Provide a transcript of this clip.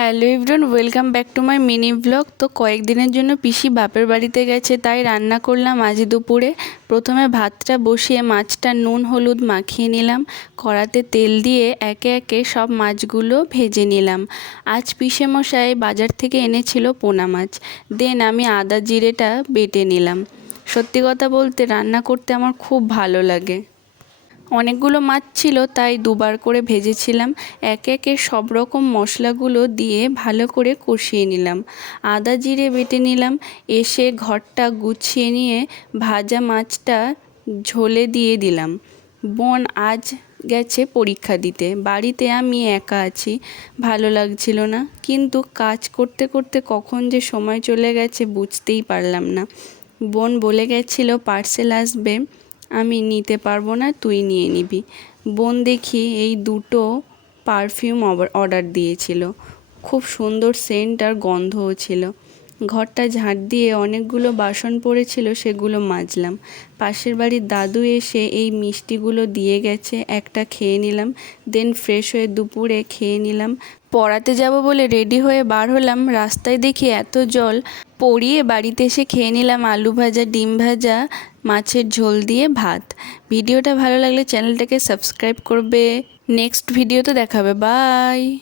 Hello everyone, welcome back to my mini blog. তো কয়েকদিনের জন্য পিসি বাপের বাড়িতে গেছে, তাই রান্না করলাম আজ দুপুরে। প্রথমে ভাতটা বসিয়ে মাছটা নুন হলুদ মাখিয়ে নিলাম। কড়াতে তেল দিয়ে একে একে সব মাছগুলো ভেজে নিলাম। আজ পিসেমশাই বাজার থেকে এনেছিল পোনা মাছ। দেন আমি আদা জিরেটা বেটে নিলাম। সত্যি কথা বলতে রান্না করতে আমার খুব ভালো লাগে। অনেকগুলো মাছ ছিল, তাই দুবার করে ভেজেছিলাম। একে একে সব রকম মশলাগুলো দিয়ে ভালো করে কষিয়ে নিলাম। আদা জিরে বেটে নিলাম। এসে ঘরটা গুছিয়ে নিয়ে ভাজা মাছটা ঝোলে দিয়ে দিলাম। বোন আজ গেছে পরীক্ষা দিতে, বাড়িতে আমি একা আছি, ভালো লাগছিল না। কিন্তু কাজ করতে করতে কখন যে সময় চলে গেছে বুঝতেই পারলাম না। বোন বলে গেছিল পার্সেল আসবে, আমি নিতে পারবো না, তুই নিয়ে নিবি। বোন দেখি এই দুটো পারফিউম অর্ডার দিয়েছিল। খুব সুন্দর সেন্ট আর গন্ধও ছিল। ঘরটা ঝাঁট দিয়ে অনেকগুলো বাসন পড়েছিল, সেগুলো মাজলাম। পাশের বাড়ির দাদু এসে এই মিষ্টিগুলো দিয়ে গেছে, একটা খেয়ে নিলাম। দেন ফ্রেশ হয়ে দুপুরে খেয়ে নিলাম। পড়াতে যাব বলে রেডি হয়ে বার হলাম, রাস্তায় দেখি এত জল। পড়িয়ে বাড়িতে এসে খেয়ে নিলাম আলু ভাজা, ডিম ভাজা, মাছের ঝোল দিয়ে ভাত। ভিডিওটা ভালো লাগলে চ্যানেলটাকে সাবস্ক্রাইব করবে। নেক্সট ভিডিওতে দেখাবে। বাই।